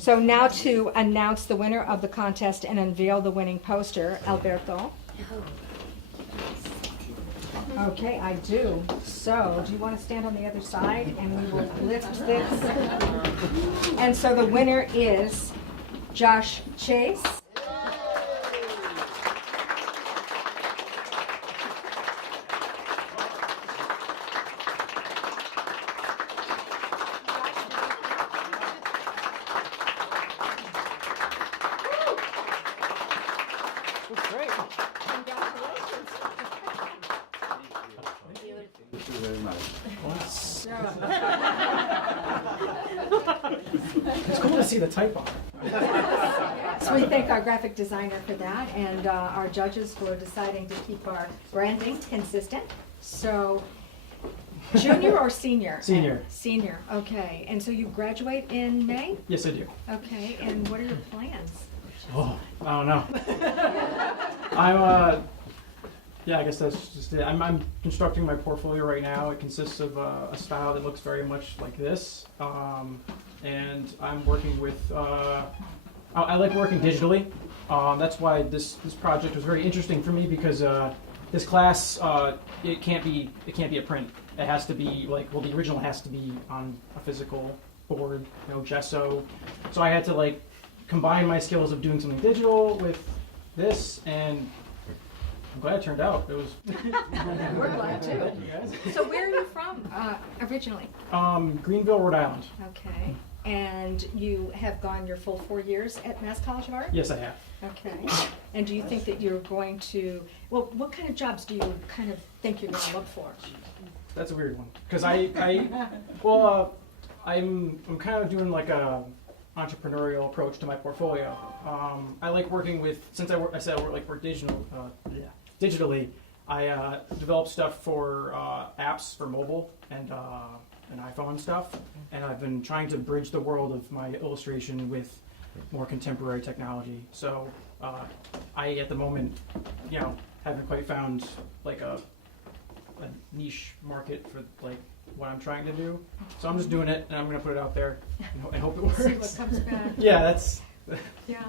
So now to announce the winner of the contest and unveil the winning poster, Alberto. Okay, I do. So, do you want to stand on the other side and we will lift this? And so the winner is Josh Chace. It's cool to see the type on it. So we thank our graphic designer for that and our judges for deciding to keep our branding consistent. So, junior or senior? Senior. Senior, okay. And so you graduate in May? Yes, I do. Okay, and what are your plans? Oh, I don't know. Yeah, I guess that's just it. I'm constructing my portfolio right now. It consists of a style that looks very much like this. And I'm working with, I like working digitally. That's why this project was very interesting for me because this class, it can't be a print. It has to be the original has to be on a physical board, gesso. So I had to combine my skills of doing something digital with this, and I'm glad it turned out. It was. We're glad too. So where are you from originally? Greenville, Rhode Island. Okay. And you have gone your full 4 years at Mass College of Art? Yes, I have. Okay. And do you think that you're going to, well, what kind of jobs do you kind of think you're going to look for? That's a weird one. Because I'm kind of doing a entrepreneurial approach to my portfolio. I like working with, since I said I work digitally, I develop stuff for apps for mobile and iPhone stuff, and I've been trying to bridge the world of my illustration with more contemporary technology. So I, at the moment, haven't quite found a niche market for what I'm trying to do. So I'm just doing it, and I'm going to put it out there and hope it works. See what comes back. Yeah, that's. Yeah.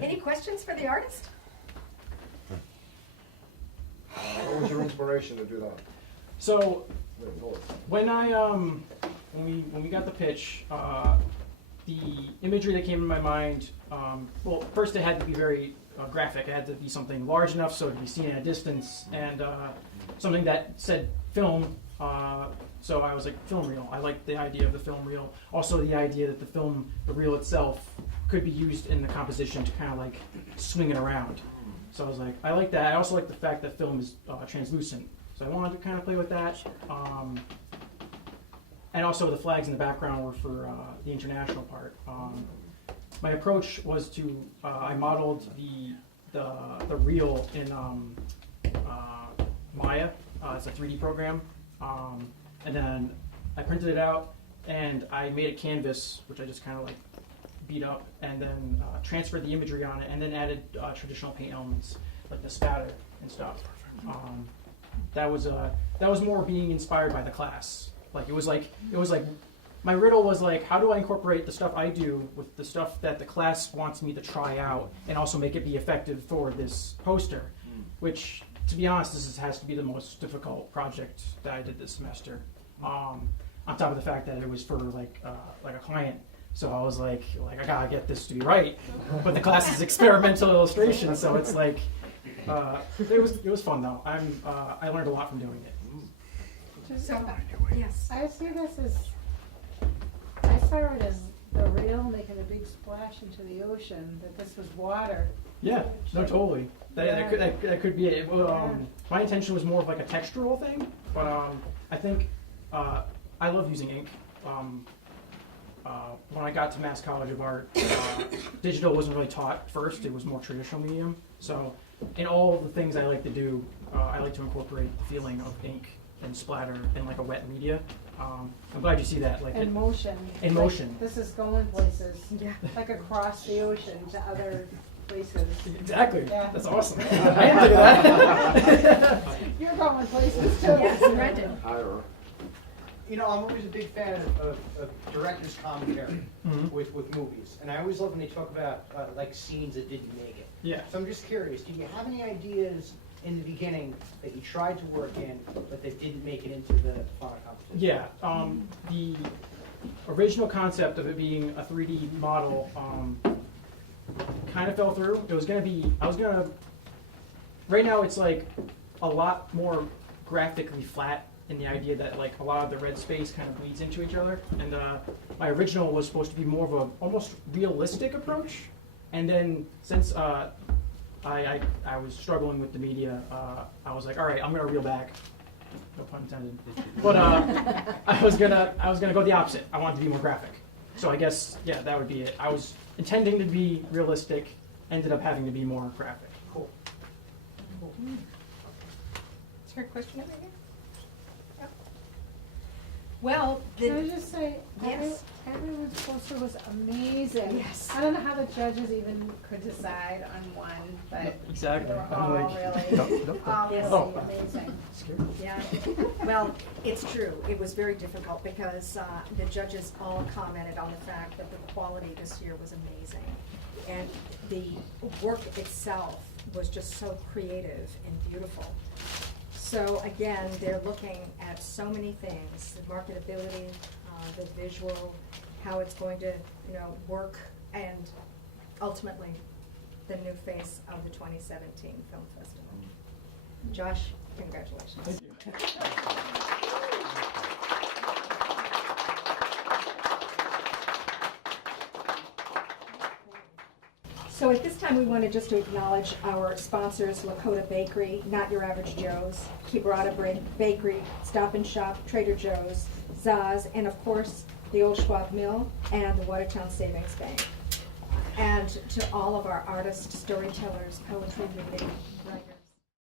Any questions for the artist? What was your inspiration to do that? So when when we got the pitch, the imagery that came in my mind, well, first it had to be very graphic. It had to be something large enough so it could be seen at a distance, and something that said film. So I was like, film reel. I liked the idea of the film reel. Also the idea that the reel itself could be used in the composition to kind of swing it around. So I was like, I like that. I also like the fact that film is translucent. So I wanted to kind of play with that. And also the flags in the background were for the international part. My approach was to, I modeled the reel in Maya. It's a 3D program. And then I printed it out and I made a canvas, which I just kind of beat up, and then transferred the imagery on it, and then added traditional paint elements like the spatter and stuff. That was more being inspired by the class. It was like my riddle was how do I incorporate the stuff I do with the stuff that the class wants me to try out, and also make it be effective for this poster, which, to be honest, this has to be the most difficult project that I did this semester. On top of the fact that it was for a client. So I was like I gotta get this to be right, but the class is experimental illustration, so it's it was fun though. I learned a lot from doing it. So, yes. I see this as, I saw it as the reel making a big splash into the ocean, that this was water. Yeah, no, totally. That could be it. My intention was more of a textural thing, but I think I love using ink. When I got to Mass College of Art, digital wasn't really taught first. It was more traditional medium. So in all of the things I like to do, I like to incorporate the feeling of ink and splatter in a wet media. I'm glad you see that. And motion. In motion. This is going places, Yeah. Across the ocean to other places. Exactly. Yeah. That's awesome. I didn't think of that. You're going places too. Yes, Brendan. Ira. You know, I'm always a big fan of director's commentary Mhm. with movies, and I always love when they talk about like scenes that didn't make it. Yeah. So I'm just curious, do you have any ideas in the beginning that you tried to work in, but that didn't make it into the final competition? Yeah, the original concept of it being a 3D model kind of fell through. It was gonna be, right now it's like a lot more graphically flat in the idea that like a lot of the red space kind of bleeds into each other. And my original was supposed to be more of a almost realistic approach. And then since I was struggling with the media, I was like, all right, I'm gonna reel back. No pun intended. But I was gonna go the opposite. I wanted to be more graphic. So I guess, yeah, that would be it. I was intending to be realistic, ended up having to be more graphic. Cool. Is there a question over here? Yep. Well, Can I just say, Yes. everyone's poster was amazing. Yes. I don't know how the judges even could decide on one, but Exactly. they were I'm all like, really, all Yes. really amazing. yeah, well, it's true. It was very difficult because the judges all commented on the fact that the quality this year was amazing. And the work itself was just so creative and beautiful. So again, they're looking at so many things, the marketability, the visual, how it's going to, work, and ultimately, the new face of the 2017 Film Festival. Josh, congratulations. Thank you. So at this time, we wanted just to acknowledge our sponsors, Lakota Bakery, Not Your Average Joe's, Kibarata Bakery, Stop and Shop, Trader Joe's, Zaz, and of course, the Old Schwab Mill and the Watertown Savings Bank. And to all of our artists, storytellers, poetry reading, writers.